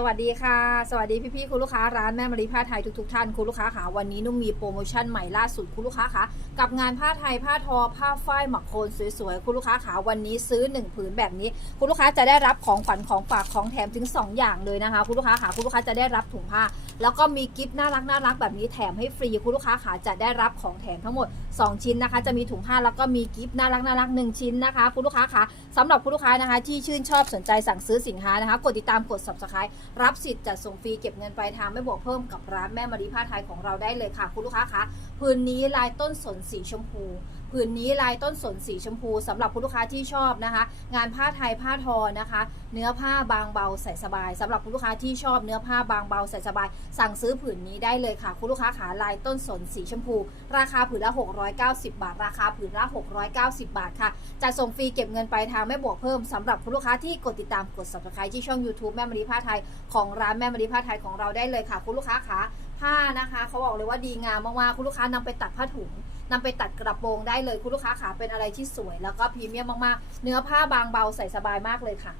สวัสดีค่ะ สวัสดีพี่ๆคุณลูกค้าร้านแม่มารีผ้าไทยทุกๆท่านคุณลูกค้าค่ะวันนี้นุ่มมีโปรโมชั่นใหม่ล่าสุดคุณลูกค้าค่ะกับงานผ้าไทยผ้าทอ ผ้าฝ้ายหมักโคนสวยๆคุณลูกค้าค่ะวันนี้ซื้อ 1 ผืนแบบนี้ คุณลูกค้าจะได้รับของขวัญของฝากของแถมถึง 2 อย่างเลยนะคะ คุณลูกค้าค่ะคุณลูกค้าจะได้รับถุงผ้า แล้วก็มีกิฟต์น่ารักน่ารักแบบนี้แถมให้ฟรีคุณลูกค้าค่ะจะได้รับของแถมทั้งหมด 2 ชิ้นนะคะ จะมีถุงผ้าแล้วก็มีกิฟต์น่ารักน่ารักหนึ่งชิ้นนะคะ คุณลูกค้าค่ะสำหรับคุณลูกค้านะคะ ที่ชื่นชอบสนใจสั่งซื้อสินค้านะคะ กดติดตามกด subscribe รับสิทธิ์จัดส่งฟรีเก็บเงินปลายทางไม่บวกเพิ่มกับร้านแม่มารีผ้าไทยของเราได้เลยค่ะ คุณลูกค้าคะพื้นนี้ลายต้นสนสีชมพูพื้นนี้ลายต้นสนสีชมพูสำหรับคุณลูกค้าที่ชอบนะคะ งานผ้าไทยผ้าทอนะคะ เนื้อผ้าบางเบาใส่สบายสำหรับคุณลูกค้าที่ชอบเนื้อผ้าบางเบาใส่สบาย สั่งซื้อผืนนี้ได้เลยค่ะ คุณลูกค้าขาลายต้นสนสีชมพู ราคาผืนละ 690 บาท ราคาผืนละ 690 บาทค่ะจะส่งฟรีเก็บเงินปลายทางไม่บวกเพิ่มสำหรับคุณลูกค้าที่กดติดตามกด subscribe ที่ช่อง YouTube แม่มารีผ้าไทยของร้านแม่มารีผ้าไทยของเราได้เลยค่ะ คุณลูกค้าขา ผ้านะคะเขาบอกเลยว่าดีงามมากๆคุณลูกค้านำไปตัดผ้าถุงนำไปตัดกระโปรงได้เลยคุณลูกค้าขาเป็นอะไรที่สวย แล้วก็พรีเมียมมากๆ เนื้อผ้าบางเบาใส่สบายมากเลยค่ะ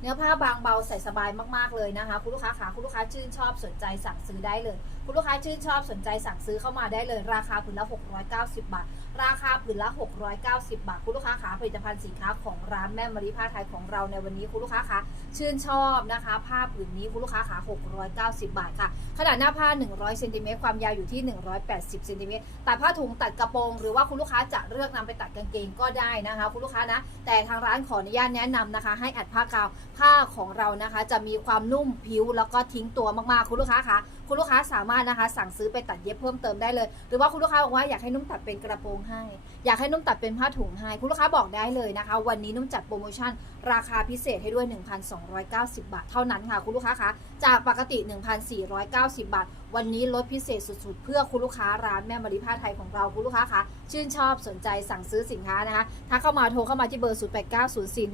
เนื้อผ้าบางเบาใส่สบายมากๆเลยนะคะ คุณลูกค้าขาคุณลูกค้าชื่นชอบสนใจสั่งซื้อได้เลย คุณลูกค้าชื่นชอบสนใจสั่งซื้อเข้ามาได้เลยราคาผืนละ 690 บาท ราคาผืนละ 690 บาท คุณลูกค้าขาผลิตภัณฑ์สินค้าของร้านแม่มารีผ้าไทยของเราในวันนี้คุณลูกค้าขาชื่นชอบนะคะ ผ้าผืนนี้คุณลูกค้าขา690 บาทค่ะ ขนาดหน้าผ้า 100เซนติเมตรความยาวอยู่ที่ 180เซนติเมตรตัดผ้าถุงตัดกระโปรง หรือว่าคุณลูกค้าจะเลือกนำไปตัดกางเกงก็ได้นะคะ คุณลูกค้านะ แต่ทางร้านขออนุญาตแนะนำนะคะ ให้อัดผ้ากาวผ้าของเรานะคะ จะมีความนุ่มผิวแล้วก็ทิ้งตัวมากๆคุณลูกค้าคะ คุณลูกค้าสามารถนะคะสั่งซื้อไปตัดเย็บเพิ่มเติมได้เลย หรือว่าคุณลูกค้าบอกว่าอยากให้นุ่มตัดเป็นกระโปรงให้ อยากให้นุ่มตัดเป็นผ้าถุงให้ คุณลูกค้าบอกได้เลยนะคะ วันนี้นุ่มจัดโปรโมชั่น ราคาพิเศษให้ด้วย 1,290 บาท เท่านั้นค่ะ คุณลูกค้าคะจากปกติ 1,490 บาท วันนี้ลดพิเศษสุดๆ เพื่อคุณลูกค้าร้านแม่มารีผ้าไทยของเราคุณลูกค้าคะชื่นชอบสนใจสั่งซื้อสินค้านะคะทักเข้ามาโทรเข้ามาที่เบอร์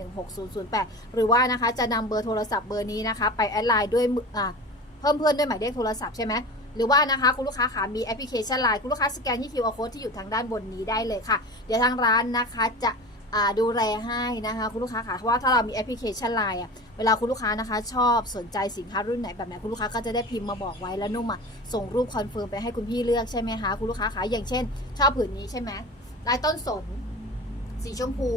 0890416008 หรือว่านะคะจะนำเบอร์โทรศัพท์เบอร์นี้นะคะ ไปแอดไลน์ด้วยอ่า เพิ่มเพื่อนด้วยหมายเลขโทรศัพท์ใช่ไหมหรือว่านะคะคุณลูกค้าขามีแอปพลิเคชันไลน์คุณลูกค้าสแกนที่ QR code ที่อยู่ทางด้านบนนี้ได้เลยค่ะ เดี๋ยวทางร้านนะคะจะดูแลให้นะคะคุณลูกค้าค่ะเพราะว่าถ้าเรามีแอปพลิเคชันไลน์อะเวลาคุณลูกค้านะคะ ชอบสนใจสินค้ารุ่นไหนแบบไหนคุณลูกค้าก็จะได้พิมพ์มาบอกไว้แล้วนุ่มอะส่งรูปคอนเฟิร์มไปให้คุณพี่เลือกใช่ไหมคะคุณลูกค้าคะอย่างเช่น ชอบผืนนี้ใช่ไหมลายต้นสนสีชมพู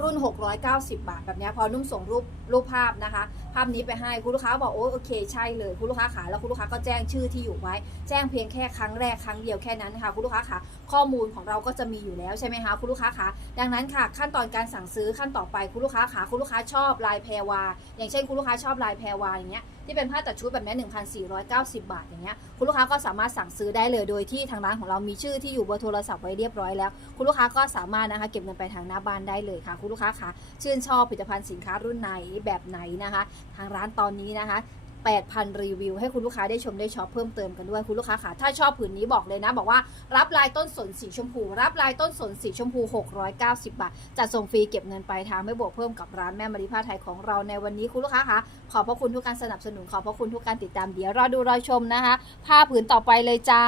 รุ่น 690 บาทแบบนี้พอนุ่มส่งรูปรูปภาพนะคะ ภาพนี้ไปให้คุณลูกค้าบอกโอ้โอเคใช่เลยคุณลูกค้าขาแล้วคุณลูกค้าก็แจ้งชื่อที่อยู่ไว้ แจ้งเพียงแค่ครั้งแรกครั้งเดียวแค่นั้นนะคะคุณลูกค้าขาข้อมูลของเราก็จะมีอยู่แล้วใช่ไหมคะคุณลูกค้าขาดังนั้นค่ะ ขั้นตอนการสั่งซื้อขั้นต่อไปคุณลูกค้าขาคุณลูกค้าชอบลายแพรวา อย่างเช่นคุณลูกค้าชอบลายแพรวาอย่างเงี้ยที่เป็นผ้าตัดชุดแบบนี้1,490 บาทอย่างเงี้ยคุณลูกค้าก็สามารถสั่งซื้อได้เลยโดยที่ทางร้านของเรามีชื่อที่อยู่เบอร์โทรศัพท์ไว้เรียบร้อยแล้ว คุณลูกค้าก็สามารถนะคะเก็บเงินไปทางหน้าบ้านได้เลยค่ะคุณลูกค้าคะชื่นชอบผลิตภัณฑ์สินค้ารุ่นไหนแบบไหนนะคะ ทางร้านตอนนี้นะคะ8,000 รีวิว ให้คุณลูกค้าได้ชมได้ช็อปเพิ่มเติมกันด้วยคุณลูกค้าค่ะ ถ้าชอบผืนนี้บอกเลยนะ บอกว่ารับลายต้นสนสีชมพู รับลายต้นสนสีชมพู 690 บาท จัดส่งฟรีเก็บเงินปลายทางไม่บวกเพิ่มกับร้านแม่มาริผ้าไทยของเราในวันนี้คุณลูกค้าคะขอบพระคุณทุกการสนับสนุน ขอบพระคุณทุกการติดตามเดี๋ยวรอดูรอชมนะคะ ผ้าผืนต่อไปเลยจ้า